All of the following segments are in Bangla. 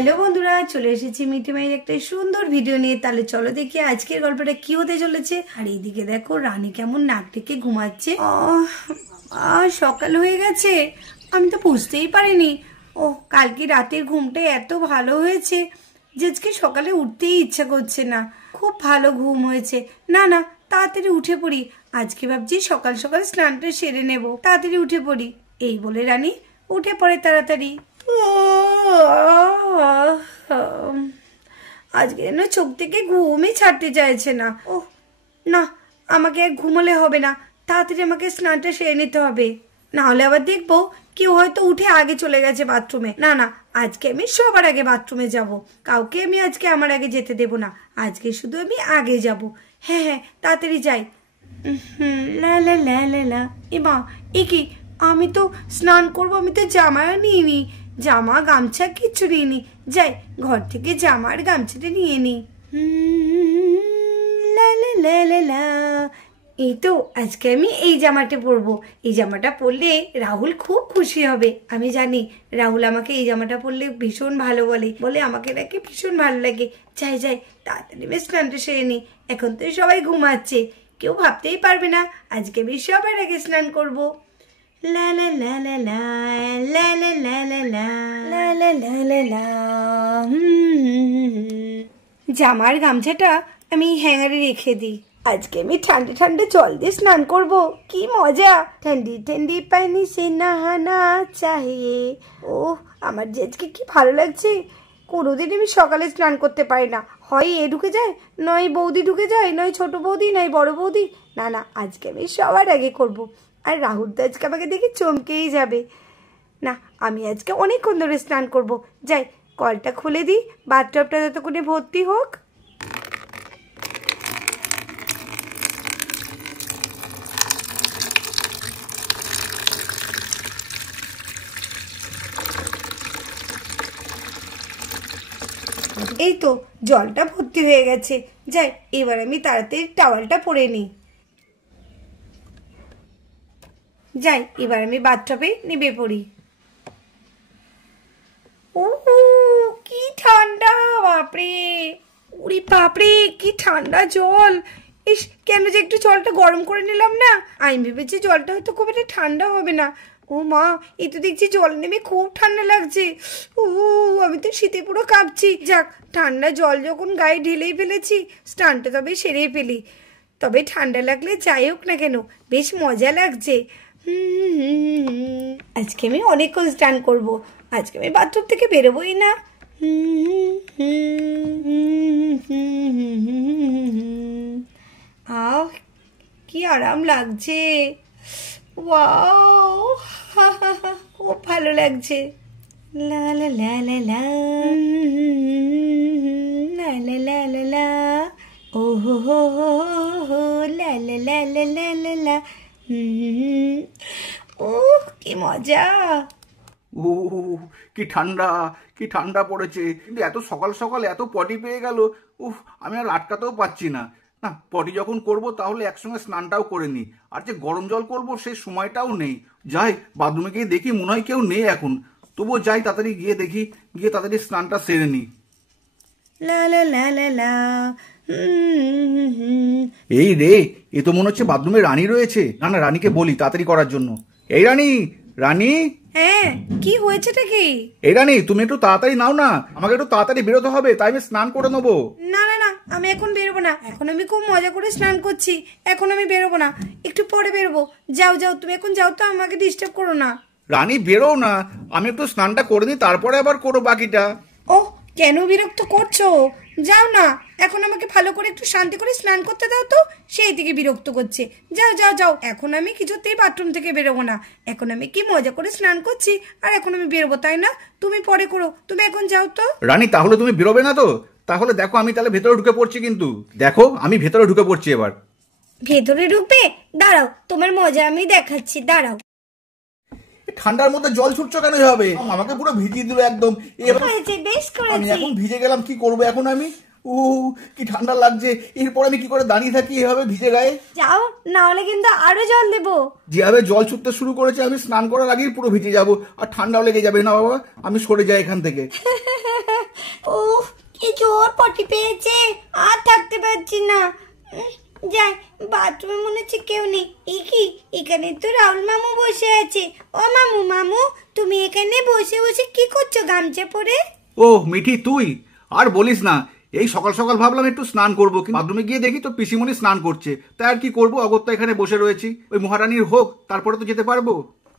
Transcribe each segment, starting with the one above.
হ্যালো বন্ধুরা, চলে এসেছি মিঠি মায়ের একটা সুন্দর ভিডিও নিয়ে। তাহলে চলো দেখি আজকের গল্পটা কি হতে চলেছে। আর এইদিকে দেখো রানী কেমন নাক ডেকে ঘুমাচ্ছে। সকাল হয়ে গেছে, আমি তো বুঝতেই পারিনি। ও কালকে রাতের ঘুমটা এত ভালো হয়েছে যে আজকে সকালে উঠতেই ইচ্ছা করছে না। খুব ভালো ঘুম হয়েছে। না না, তাড়াতাড়ি উঠে পড়ি। আজকে ভাবছি সকাল সকাল স্নানটা সেরে নেব, তাড়াতাড়ি উঠে পড়ি। এই বলে রানী উঠে পড়ে তাড়াতাড়ি। আজকে যেন চোখ থেকে ঘুমই ছাড়তে চাইছে না। ও না, আমাকে আর ঘুমোলে হবে না, তাড়াতাড়ি আমাকে স্নানটা সেরে নিতে হবে, না হলে আবার দেখবো কেউ হয়তো উঠে আগে চলে গেছে বাথরুমে। না না, আজকে আমি সবার আগে বাথরুমে যাব। কাউকে আমি আজকে আমার আগে যেতে দেব না। আজকে শুধু আমি আগে যাব। হ্যাঁ হ্যাঁ, তাড়াতাড়ি যাই। লা লা লা লা লা। এমা, এ কি, আমি তো স্নান করবো, আমি তো জামাও নিইনি, জামা গামছা কিচ্ছু নিইনি। যাই ঘর থেকে জামা আর গামছাটা নিয়ে নি। লা লা লা লা লা। এই তো আজকে আমি এই জামাটা পরবো। এই জামাটা পরলে রাহুল খুব খুশি হবে। আমি জানি রাহুল আমাকে এই জামাটা পরলে ভীষণ ভালো বলে আমাকে নাকি ভীষণ ভালো লাগে। যাই যাই, তাড়াতাড়ি আমি স্নানটা সেরে নি। এখন তো সবাই ঘুমাচ্ছে, কেউ ভাবতেই পারবে না আজকে আমি সবার আগে স্নান করবো। লা লা লা লা লা লা লা লা লা লা লা লা লা লা। জামার গামছাটা আমি হ্যাঙ্গারে রেখে দিই। আজকে আমি ঠান্ডা ঠান্ডা জল দিয়ে স্নান করব। কি মজা! ঠান্ডি ঠান্ডি পানি সে নহানা চাহিয়ে। ও আমার যে আজকে কি ভালো লাগছে। কোনোদিন আমি সকালে স্নান করতে পারি না। হয় এ ঢুকে যায়, নয় বৌদি ঢুকে যায়, নয় ছোট বৌদি, নয় বড় বৌদি। না না, আজকে আমি সবার আগে করব। আর রাহুল তো আজকে আমাকে দেখে চমকেই যাবে। না, আমি আজকে অনেকক্ষণ ধরে স্নান করব। যাই কলটা খুলে দিই, বাথটবটা যতক্ষণে ভর্তি হোক। এই তো জলটা ভর্তি হয়ে গেছে। যাই এবার আমি তাড়াতাড়ি টাওয়ালটা পরে নিই। যাই এবার আমি বাথটবে নেমে পড়ি। ও কি ঠান্ডা! বাপরে, উরি বাপরে, কি ঠান্ডা জল! ইস, কেন যে একটু জলটা গরম করে নিলাম না। আমি ভেবেছি জলটা হয়তো খুব একটা ঠান্ডা হবে না। ও মা, এই তো দেখছি জল নেমে খুব ঠান্ডা লাগছে। ও, আমি তো শীতে পুরো কাঁপছি। যাক, ঠান্ডা জল যখন গায়ে ঢেলেই ফেলেছি, স্নানটা তবে সেরেই ফেলি। তবে ঠান্ডা লাগলে যাই হোক না কেন, বেশ মজা লাগছে। আজকে আমি অনেকক্ষণ স্নান করবো। আজকে আমি বাথরুম থেকে বেরোবোই না। আহ, কি আরাম লাগছে। ওয়াও, খুব ভালো লাগছে। লা লা লা লা লা লা লা লা লা লা। ও হো হো হো হো লা লা লা লা লা লা লা। ও কি মজা! ও কি ঠান্ডা, কি ঠান্ডা পড়েছে। কিন্তু এত সকাল সকাল এত পটি পেয়ে গেল। উফ, আমি আর আটকাতেও পারছি না। না, পটি যখন করব তাহলে একসঙ্গে স্নানটাও করে নিই। আর যে গরম জল করব সেই সময়টাও নেই। যাই বাথরুমে গিয়ে দেখি, মনে হয় কেউ নেই এখন। তবুও যাই তাড়াতাড়ি গিয়ে দেখি, গিয়ে তাড়াতাড়ি স্নানটা সেরে নিই। লা লা লা লা লা। এই রে, এ তো মনে হচ্ছে বাথরুমে রানী রয়েছে। না না, রানীকে বলি তাড়াতাড়ি করার জন্য। এই রানী, রানী। হ্যাঁ, কি হয়েছেটা কি? এই রানী, তুমি একটু তাড়াতাড়ি নাও না, আমাকে একটু তাড়াতাড়ি বেরোতে হবে, তাই আমি স্নান করে নেবো। না না না, আমি এখন বেরোবো না। এখন আমি খুব মজা করে স্নান করছি। এখন আমি বেরোবো না, একটু পরে বেরোবো। যাও যাও, তুমি এখন যাও তো, আমাকে ডিস্টার্ব করো না। রানী বেরো না, আমি একটু স্নানটা করে নিই, তারপরে আবার করো বাকিটা। ও, কেন বিরক্ত করছো? যাও না, এখন আমাকে ভালো করে একটু শান্তি করে স্নান করতে দাও তো। সেই দিকে বিরক্ত করছে। যাও যাও যাও, এখন আমি কিছুতেই বাথরুম থেকে বেরোবো না। এখন আমি কি মজা করে স্নান করছি, আর এখন আমি বেরোবো, তাই না? তুমি পরে করো, তুমি এখন যাও তো। রানী, তাহলে তুমি বেরোবে না তো? তাহলে দেখো, আমি তাহলে ভেতরে ঢুকে পড়ছি। কিন্তু দেখো, আমি ভেতরে ঢুকে পড়ছি এবার। ভেতরে ঢুকবে? দাঁড়াও, তোমার মজা আমি দেখাচ্ছি, দাঁড়াও। ঠান্ডার মধ্যে জল ছুটছো কেন হবে? আমাকে পুরো ভিজিয়ে দিল একদম। বেশ করেছি। আমি এখন ভিজে গেলাম, কি করবো এখন আমি? ও কি ঠান্ডা লাগছে। এরপর আমি কি করে দাঁড়িয়ে থাকি এভাবে ভিজে গায়ে? যাও, না হলে কিন্তু আরো জল দেবো। যেভাবে জল ছুটতে শুরু করেছে, আমি স্নান করার আগেই পুরো ভিজে যাবো, আর ঠান্ডাও লেগে যাবে। না বাবা, আমি সরে যাই এখান থেকে। উফ, কি জোর পটি পেয়েছে, আর থাকতে পারছি না। যাই, বাথরুমে মনে হচ্ছে কেউ নেই। কি, এখানে তো রাহুল মামু বসে আছে। ও মামু, মামু তুমি এখানে বসে বসে কি করছো গামছা পরে? ও মিঠি, তুই আর বলিস না। এই সকাল সকাল ভাবলাম একটু স্নান করবো, বাথরুমে গিয়ে দেখি তো পিসিমণি স্নান করছে। তাই আর কি করবো, অগত্যা এখানে বসে রয়েছি। ওই মহারানীর হোক, তারপরে তো যেতে পারবো।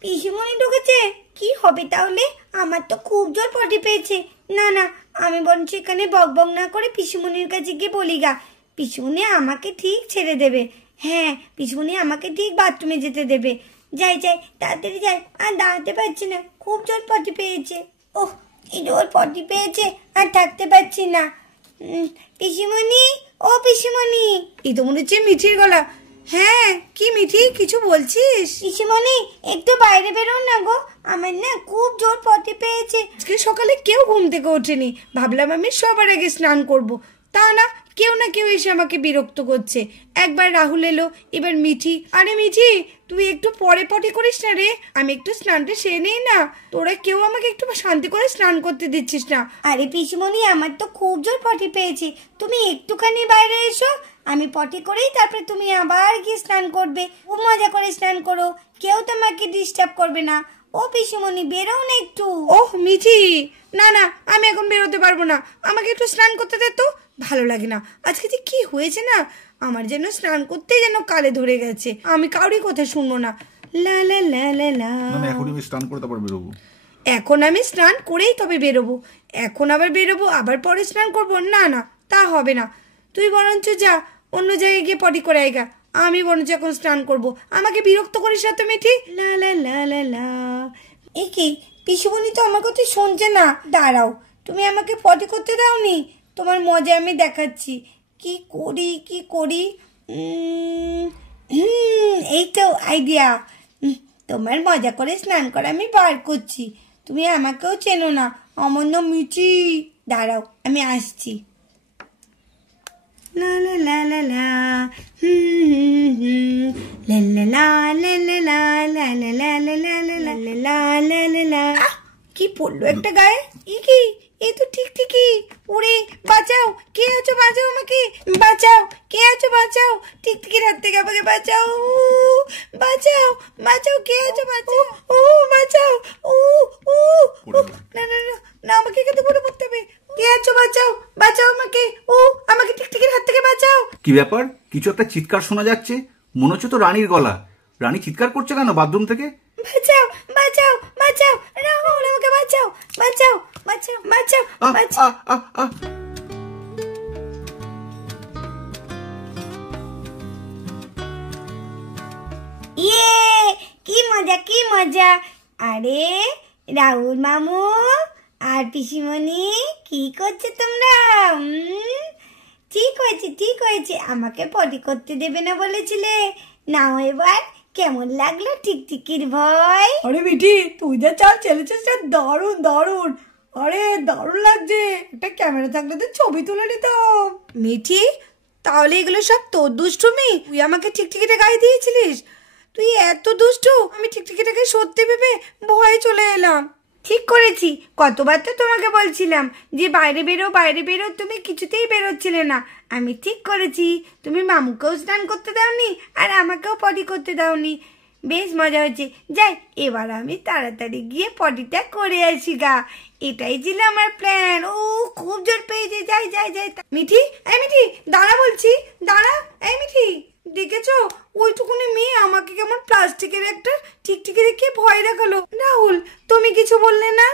পিসিমণি ঢুকেছে, কি হবে তাহলে? আমার তো খুব জোর পটি পেয়েছে। না না, আমি বরঞ্চ এখানে বক বক না করে পিসিমণির কাছে গিয়ে বলি গা। পিসিমণি আমাকে ঠিক ছেড়ে দেবে। হ্যাঁ, পিসিমণি আমাকে ঠিক বাথরুমে যেতে দেবে। যাই যাই, তাড়াতাড়ি যাই, আর দাঁড়াতে পারছি না, খুব জোর পটি পেয়েছে। ওহ, কি জোর পটি পেয়েছে, আর থাকতে পারছি না। পিসিমণি, ও পিসিমণি। এই তো মনে হচ্ছে মিঠির গলা। হ্যাঁ, কি মিঠি, কিছু বলছিস? পিসিমণি, একটু বাইরে বেরো না গো, আমার না খুব জোর পটি পেয়েছে। আজকে সকালে কেউ ঘুম থেকে ওঠেনি, ভাবলাম আমি সবার আগে স্নান করব। তা না, কেউ না কেউ এসে আমাকে বিরক্ত করছে। একবার রাহুল এলো, এবার মিঠি। আরে মিঠি, তুই একটু পরে পটি করিস না রে, আমি একটু স্নানটা সেরে নেই না। তোরা কেউ আমাকে একটু শান্তি করে স্নান করতে দিচ্ছিস না। আরে পিসিমণি, আমার তো খুব জোর পটি পেয়েছে, তুমি একটুখানি বাইরে এসো, আমি পটি করেই তারপরে তুমি আবার গিয়ে স্নান করবে। খুব মজা করে স্নান করো, কেউ তোমাকে ডিস্টার্ব করবে না। ও পিসিমণি, বেরো না একটু। ওহ মিঠি, না না, আমি এখন বেরোতে পারবো না, আমাকে একটু স্নান করতে দে তো। ভালো লাগে না, আজকে যে কি হয়েছে না, আমার যেন স্নান করতে যেন কালে ধরে গেছে। আমি কাউরি কথা শুনবো না। লা লা লা লা লা। এখনই আমি স্নান করে তারপর বেরোবো। এখন আমি স্নান করেই তবে বেরোবো। এখন আবার বেরোবো, আবার পরে স্নান করবো? না না, তা হবে না। তুই বরঞ্চ যা, অন্য জায়গায় গিয়ে পটি করে আয়গা। আমি বরঞ্চ এখন স্নান করবো, আমাকে বিরক্ত করিস না তো মিঠি। লা লা লা লা লা। কি, পিসিমণি তো আমার কথা শুনছে না। দাঁড়াও, তুমি আমাকে পটি করতে দাওনি, তোমার মজা আমি দেখাচ্ছি। কি করি, কি করি? এই তো আইডিয়া। তোমার মজা করে স্নান করা আমি বার করছি। তুমি আমাকেও চেনো না, আমার নাম মিঠি। দাঁড়াও, আমি আসছি। লা লা লা লা লা, লা লা লা লা লা লা লা লা লা লা লা লা লা লা লা। কি পড়লো একটা গায়ে? কি, এই তো ঠিক ঠিকই। ওরে বাঁচাও, কে আছো, বাঁচাও আমাকে, বাঁচাও, কে আছো, বাঁচাও, টিকটিকির হাত থেকে আমাকে বাঁচাও, বাঁচাও, বাঁচাও, কে আছো, বাঁচাও, ও বাঁচাও, ও ও না না না না, আমাকে এখানে পড়ে পড়তে হবে। কে আছো, বাঁচাও, বাঁচাও আমাকে, ও আমাকে টিকটিকির হাত থেকে বাঁচাও। কি ব্যাপার, কিছু একটা চিৎকার শোনা যাচ্ছে, মনে হচ্ছে তো রানীর গলা। রানী চিৎকার করছে কেন বাথরুম থেকে? বাঁচাও, বাঁচাও, বাঁচাও, রাহুল আমাকে বাঁচাও, বাঁচাও, বাঁচাও, বাঁচাও, বাঁচাও। ইয়ে, কি মজা, কি মজা। আরে রাহুল মামু আর পিসিমণি, কি করছে তোমরা? ঠিক হয়েছে, ঠিক হয়েছে, আমাকে পটি করতে দেবে না বলেছিলে। নাও এবার, কেমন লাগলো টিকটিকির ভয়? আরে মিঠি, তুই যা চাল চেলেছিস, দারুণ দারুণ। আরে দারুণ লাগছে, একটা ক্যামেরা থাকলে তো ছবি তুলে নিতাম। মিঠি, তাহলে এগুলো সব তোর দুষ্টুমি? তুই আমাকে টিকটিকিটা গায়ে দিয়েছিলিস? তুই এত দুষ্টু, আমি টিকটিকিটাকে সত্যি ভেবে ভয়ে চলে এলাম। ঠিক করেছি, কতবার তো তোমাকে বলছিলাম যে বাইরে বেরো, বাইরে বেরো, তুমি কিছুতেই বেরোচ্ছিলে না। আমি ঠিক করেছি, তুমি মামুকেও স্নান করতে দাওনি, আর আমাকেও পটি করতে দাওনি। বেশ মজা হয়েছে। যাই, এবার আমি তাড়াতাড়ি গিয়ে পটিটা করে আসি গা। এটাই ছিল আমার প্ল্যান। ও খুব জোর পেয়েছে, যাই যাই যাই। মিঠি, এই মিঠি দাঁড়া বলছি, দাঁড়া। এই মিঠি, দেখেছো ওইটুকুনি মেয়ে আমাকে কেমন প্লাস্টিকের একটা টিকটিকি রেখে ভয় দেখালো। রাহুল, তুমি কিছু বললে না?